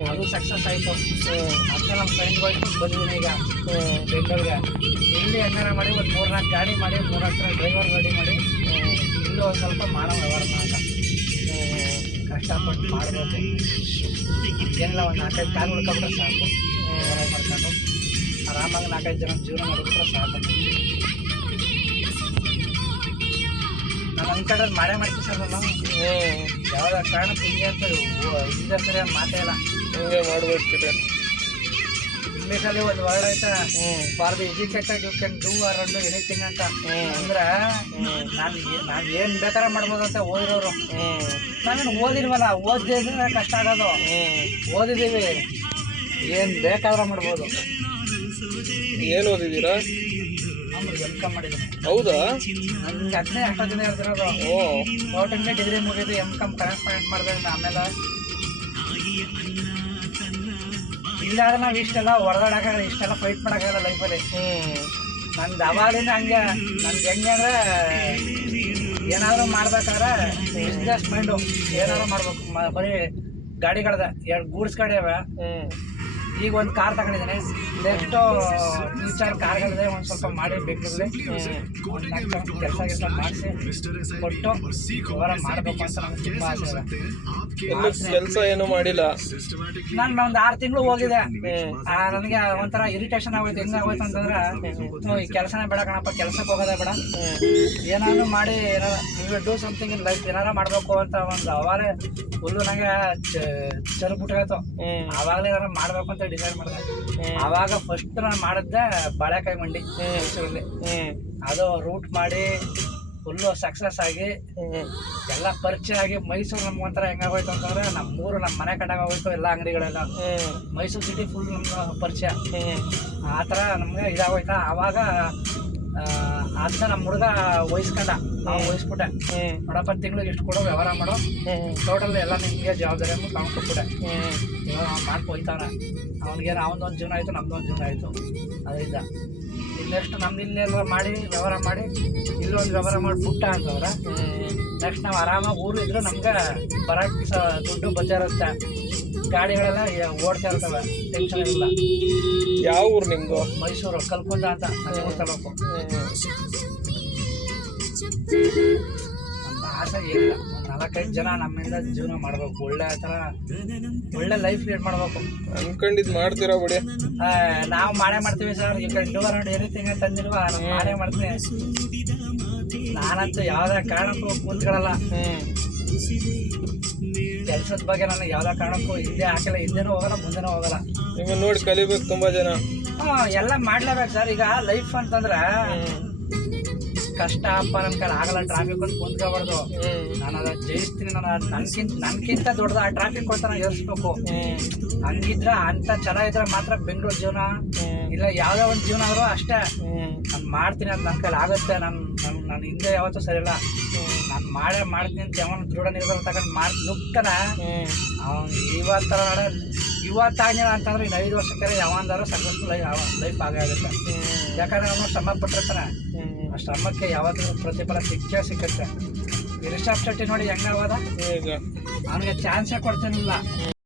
ಅದು ಸಕ್ಸಸ್ ಆಯಿತು. ಮತ್ತೆ ನಮ್ಮ ಫ್ರೆಂಡ್ಗಳು ಬಂದಿದ್ದೀನಿ ಈಗ ಬೆಂಗಳೂರಿಗೆ. ಇಲ್ಲಿ ಹೆಂಗಾರ ಮಾಡಿ ಒಂದು 3-4 ಗಾಡಿ ಮಾಡಿ 3-4 ಡ್ರೈವರ್ ಗಾಡಿ ಮಾಡಿ ಇಲ್ಲೂ ಒಂದು ಸ್ವಲ್ಪ ಮಾಡೋ ವ್ಯವಹಾರ ಅಂತ ಕಷ್ಟಪಟ್ಟು ಮಾಡಬೇಕು. ಏನಿಲ್ಲ ಒಂದು 4-5 ಕಾಲು ಉಳ್ಕೊಂಡ್ರೆ ಸಾಕು. ವ್ಯವಹಾರ ಮಾಡ್ಕೊಂಡು ಆರಾಮಾಗಿ 4-5 ಜನ ಜೀವನ ಮಾಡಿಬಿಟ್ರೆ ಸಾಕು. ನಾನು ಅಂದ್ಕೊಂಡ್ರೆ ಮಾಡೇ ಮಾಡ್ತೀವಿ ಸರ್. ನಾನು ಯಾವುದೇ ಕಾರಣಕ್ಕೆ ಹಿಂಗೆ ಅಂತ ಹಿಂದೆ ಸರಿಯಾಗಿ ಮಾತೇ ಇಲ್ಲ. ಹಿಂಗೆ ಮಾಡ್ಬೇಕಿದೆ. ಇಂಗ್ಲೀಷಲ್ಲಿ ಒಂದು ವರ್ಡ್ ಆಯ್ತಾ, for the educated you can do or do anything ಅಂತ. ಅಂದ್ರೆ ನಾನು ಏನು ಬೇಕಾದ್ರೆ ಮಾಡ್ಬೋದು ಅಂತ ಓದಿರೋರು. ನಾವೇನು ಓದಿಲ್ವಲ್ಲ, ಓದಿದ್ರೆ ಕಷ್ಟ ಆಗೋದು. ಓದಿದ್ದೀವಿ, ಏನು ಬೇಕಾದ್ರೆ ಮಾಡ್ಬೋದು. ಏನು ಓದಿದ್ದೀರಾ? M.Com ಮಾಡಿದ್ದೀನಿ. ಹೌದಾ? ನನಗೆ ಅಷ್ಟೊಂದು ದಿನ ಹೇಳ್ತಿರೋದು. ಫೋರ್ಟಿಂಗ್ಲೇ ಡಿಗ್ರಿ ಮುಗಿದು M.Com ಕರೆಸ್ಪಾಂಡೆಂಟ್ ಮಾಡಿದೆ. ಆಮೇಲೆ ಇಲ್ಲಾದ್ರೆ ನಾವು ಇಷ್ಟೆಲ್ಲ ಹೊಡೆದಾಡೋಕ್ಕಾಗಲ್ಲ, ಇಷ್ಟೆಲ್ಲ ಫೈಟ್ ಮಾಡೋಕ್ಕಾಗಲ್ಲ ಲೈಫಲ್ಲಿ. ನಂದು ಅವಾಗಲಿಂದ ಹಂಗೆ. ನಂದು ಹೆಂಗೆ ಅಂದರೆ ಏನಾದರೂ ಮಾಡ್ಬೇಕಾದ್ರೆ ಬಿಸ್ನೆಸ್ ಮೈಂಡು. ಏನಾದ್ರು ಮಾಡ್ಬೇಕು. ಬರೀ ಗಾಡಿಗಳದ 2 ಗೂಡ್ಸ್ ಗಾಡಿ ಅವೆ. ಈಗ ಒಂದು ಕಾರ್ ತಗೊಂಡಿದ್ದೀನಿ. ನೆಕ್ಸ್ಟು ಫ್ಯೂಚರ್ ಕಾರ್ಗಳಿದೆ. ಒಂದು ಸ್ವಲ್ಪ ಮಾಡಿ ಬೆಂಗಳೂರಲ್ಲಿ ಕೆಲಸ ಮಾಡಿಸಿ ಕೊಟ್ಟು ವ್ಯವಹಾರ ಮಾಡಬೇಕು ಅಂತ ನನಗೆ ತುಂಬ ಆಸೆ ಇದೆ. ಕೆಲಸ ಏನು ಮಾಡಿಲ್ಲ. ನಾನು ಒಂದು 6 ತಿಂಗಳು ಹೋಗಿದೆ. ನನಗೆ ಒಂಥರ ಇರಿಟೇಷನ್ ಆಗೋಯ್ತು. ಹೆಂಗೆ ಆಗೋಯ್ತು ಅಂತಂದ್ರೆ, ಈ ಕೆಲಸನೇ ಬೇಡ ಕಣಪ್ಪ, ಕೆಲಸಕ್ಕೆ ಹೋಗೋದೇ ಬೇಡ, ಏನಾದ್ರು ಮಾಡಿ ಏನಾರು ಡೂ ಸಮಥಿಂಗ್ ಇನ್ ಲೈಫ್ ಏನಾರು ಮಾಡಬೇಕು ಅಂತ ಒಂದು ಅವಾಗಲೇ ಫುಲ್ಲು ನನಗೆ ಚರ್ಬಿಟ್ಟಾಯ್ತು. ಆವಾಗಲೇ ಏನಾರು ಮಾಡಬೇಕು ಅಂತ ಡಿಸೈಡ್ ಮಾಡಿದೆ. ಆವಾಗ ಫಸ್ಟ್ ನಾನು ಮಾಡಿದ್ದೆ ಬಾಳೆಕಾಯಿ ಮಂಡಿ ಮೈಸೂರಲ್ಲಿ. ಅದು ರೂಟ್ ಮಾಡಿ ಫುಲ್ಲು ಸಕ್ಸಸ್ ಆಗಿ ಎಲ್ಲ ಪರಿಚಯ ಆಗಿ ಮೈಸೂರು ನಮ್ಗೆ ಒಂಥರ ಹೆಂಗಾಗೋಯ್ತು ಅಂತಂದ್ರೆ, ನಮ್ಮ ಮನೆ ಕಟ್ಟಾಗೋಯ್ತು. ಎಲ್ಲ ಅಂಗಡಿಗಳೆಲ್ಲ ಮೈಸೂರು ಸಿಟಿ ಫುಲ್ ನಮ್ಗೆ ಪರಿಚಯ. ಆ ಥರ ನಮ್ಗೆ ಇದಾಗೋಯ್ತಾ. ಆವಾಗ ಅದನ್ನ ನಮ್ಮ ಹುಡುಗ ವಹಿಸ್ಕೊಂಡ. ನಾವು ವಹಿಸ್ಬಿಟ್ಟೆ. ನೋಡಪ್ಪ, ತಿಂಗಳಿಗೆ ಇಷ್ಟು ಕೊಡೋ, ವ್ಯವಹಾರ ಮಾಡೋ, ಟೋಟಲ್ ಎಲ್ಲ ನಿಮಗೆ ಜವಾಬ್ದಾರಿ ಅಂದ್ಬಿಟ್ಟು ನಾವು ಕೊಟ್ಬಿಟ್ಟೆ. ಇವಾಗ ಅವ್ನು ಮಾಡ್ಕೊಯ್ತಾನೆ. ಅವ್ನಿಗೇನು ಅವನದೊಂದು ಜೀವನ ಆಯಿತು, ನಮ್ದೊಂದು ಜೀವನ ಆಯಿತು. ಅದರಿಂದ ನೆಕ್ಸ್ಟ್ ನಮ್ದು ಇಲ್ಲೆಲ್ಲ ಮಾಡಿ ವ್ಯವಹಾರ ಮಾಡಿ ಇಲ್ಲೊಂದು ವ್ಯವಹಾರ ಮಾಡಿ ಬಿಟ್ಟ ಅಂತಂದ್ರೆ ನೆಕ್ಸ್ಟ್ ನಾವು ಆರಾಮಾಗಿ ಊರು ಇದ್ರೆ ನಮ್ಗೆ ಬರೋಕ್ಕೆ ದುಡ್ಡು ಬಚ್ಚಿರುತ್ತೆ. ಗಾಡಿಗಳೆಲ್ಲ ಓಡ್ತಾ ಇರ್ತವೆ, ಟೆನ್ಷನ್ ಇರಲ್ಲ. ಯಾವ ಊರು ನಿಮ್ಮದು? ಮೈಸೂರು ಕಲ್ಕುಂದ ಅಂತ ಮನೆಗೆ ತಾಲೂಕು. ನಮ್ಮ ಆಸೆ ಏನಿಲ್ಲ, ಒಂದು 4-5 ಜನ ನಮ್ಮಿಂದ ಜೀವನ ಮಾಡ್ಬೇಕು. ಒಳ್ಳೆ ಲೈಫ್ ಲೀಡ್ ಮಾಡ್ಬೇಕು ಅನ್ಕೊಂಡಿದ್ ಮಾಡ್ತೀರಾ ಬಿಡಿ. ನಾವು ಮಾಡೇ ಮಾಡ್ತೀವಿ ಸರ್. ಈ ಕಡೆ ಡೋರ್ ಅಂಡ್ ಎನಿಥಿಂಗ್ ತಂದಿಲ್ವಾ, ನಾನು ಮಾಡೇ ಮಾಡ್ತೀನಿ. ನಾನಂತೂ ಯಾವುದೇ ಕಾರಣಕ್ಕೂ ಕೂತ್ಕೊಳ್ಳಲ್ಲ. ಕೆಲಸದ ಬಗ್ಗೆ ನಾನು ಯಾವುದೇ ಕಾರಣಕ್ಕೂ ಹಿಂದೆ ಹಾಕಿಲ್ಲ, ಹಿಂದೆನೂ ಹೋಗಲ್ಲ, ಮುಂದೆನೂ ಹೋಗಲ್ಲ. ನಿಮ್ಮನ್ನ ನೋಡಿ ಕಲಿಬೇಕು ತುಂಬಾ ಜನ. ಎಲ್ಲ ಮಾಡ್ಲೇಬೇಕು ಸರ್. ಈಗ ಲೈಫ್ ಅಂತಂದ್ರೆ ಕಷ್ಟ ಅಪ್ಪ, ನನ್ನ ಕೈಲಿ ಆಗಲ್ಲ, ಟ್ರಾಫಿಕ್ ಅಂತ ಕುಂತ್ಕೋಬಾರ್ದು. ನಾನು ಅದನ್ನ ಜಯಿಸ್ತೀನಿ. ನನ್ಕಿಂತ ದೊಡ್ಡದು ಆ ಟ್ರಾಫಿಕ್ ಅಂತ ನಾನು ಏರಿಸ್ಬೇಕು. ಹಂಗಿದ್ರ ಅಂತ ಚೆನ್ನಾಗಿದ್ರೆ ಮಾತ್ರ ಬೆಂಗಳೂರು ಜೀವನ, ಇಲ್ಲ ಯಾವುದೇ ಒಂದು ಜೀವನ ಆದರೂ ಅಷ್ಟೇ. ನಾನು ಮಾಡ್ತೀನಿ ಅಂತ ನನ್ನ ಕೈಲಿ ಆಗುತ್ತೆ. ನಾನು ಹಿಂದೆ ಯಾವತ್ತೂ ಸರಿಯಿಲ್ಲ. ನಾನು ಮಾಡ್ತೀನಿ ಅಂತ ಯಾವನ ದೃಢ ನಿರ್ಧಾರ ತಗೊಂಡು ನುಗ್ತಾನ ಅವ್ನು. ಇವತ್ತಾಗಿಲ್ಲ ಅಂತಂದ್ರೆ ಇನ್ನು 5 ವರ್ಷಕ್ಕೆ ಯಾವಂದಾರು ಸಕ್ಸಸ್ಫುಲ್ ಲೈಫ್ ಆಗುತ್ತೆ. ಯಾಕಂದ್ರೆ ಅವನು ಶ್ರಮ ಪಟ್ಟಿರ್ತಾನೆ. ಆ ಶ್ರಮಕ್ಕೆ ಯಾವಾಗಲೂ ಪ್ರತಿಫಲ ಸಿಕ್ಕತ್ತೆ. ರಿಷಬ್ ಶೆಟ್ಟಿ ನೋಡಿ ಹೆಂಗಾವದ, ಅವನಿಗೆ ಚಾನ್ಸೇ ಕೊಡ್ತಿರ್ಲಿಲ್ಲ.